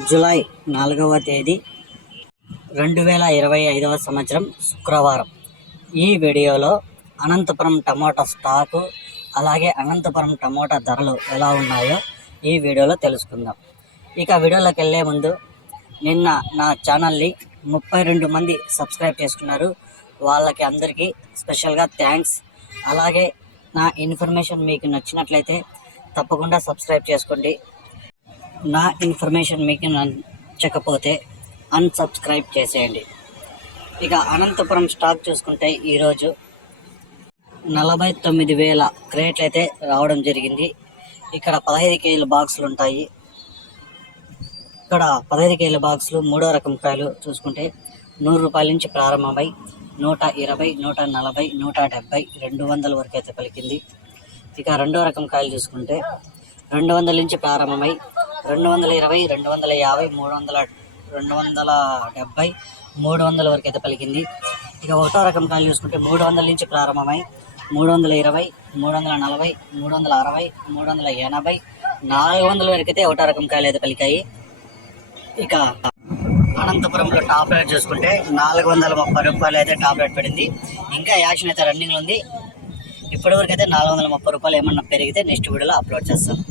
July 4వ తేదీ 2025 సంవత్సరం శుక్రవారం. ఈ వీడియోలో అనంతపురం టమోటా స్టాకు, అలాగే అనంతపురం టమోటా ధరలు ఎలా ఉన్నాయో ఈ వీడియోలో తెలుసుకుందాం. ఇక వీడియోలోకి వెళ్ళే ముందు, నిన్న నా ఛానల్ని 32 మంది సబ్స్క్రైబ్ చేసుకున్నారు. వాళ్ళకి అందరికీ స్పెషల్గా థ్యాంక్స్. అలాగే నా ఇన్ఫర్మేషన్ మీకు నచ్చినట్లయితే తప్పకుండా సబ్స్క్రైబ్ చేసుకోండి. నా ఇన్ఫర్మేషన్ మీకు నచ్చకపోతే అన్సబ్స్క్రైబ్ చేసేయండి. ఇక అనంతపురం స్టాక్ చూసుకుంటే ఈరోజు 49,000 క్రేట్లు అయితే రావడం జరిగింది. ఇక్కడ 15 కేజీల బాక్సులు ఉంటాయి. ఇక్కడ 15 కేజీల బాక్సులు మూడో రకం కాయలు చూసుకుంటే 100 రూపాయల నుంచి ప్రారంభమై 120, 140, 170, 200 వరకు అయితే పలికింది. ఇక రెండో రకం కాయలు చూసుకుంటే 200 నుంచి ప్రారంభమై 220, 250, 300, 270, 300 వరకు అయితే పలికింది. ఇక ఒకటో రకం కాయలు చూసుకుంటే 300 నుంచి ప్రారంభమై 320, 340, 360, 380, 400 వరకు అయితే ఒకటో రకం కాయలు అయితే పలికాయి. ఇక అనంతపురంలో టాప్ రేట్ చూసుకుంటే 430 రూపాయలు అయితే టాప్ రేట్ పడింది. ఇంకా యాక్షన్ అయితే రన్నింగ్లో ఉంది. ఇప్పటివరకు అయితే 430 రూపాయలు. ఏమన్నా పెరిగితే నెక్స్ట్ వీడియోలో అప్లోడ్ చేస్తాను.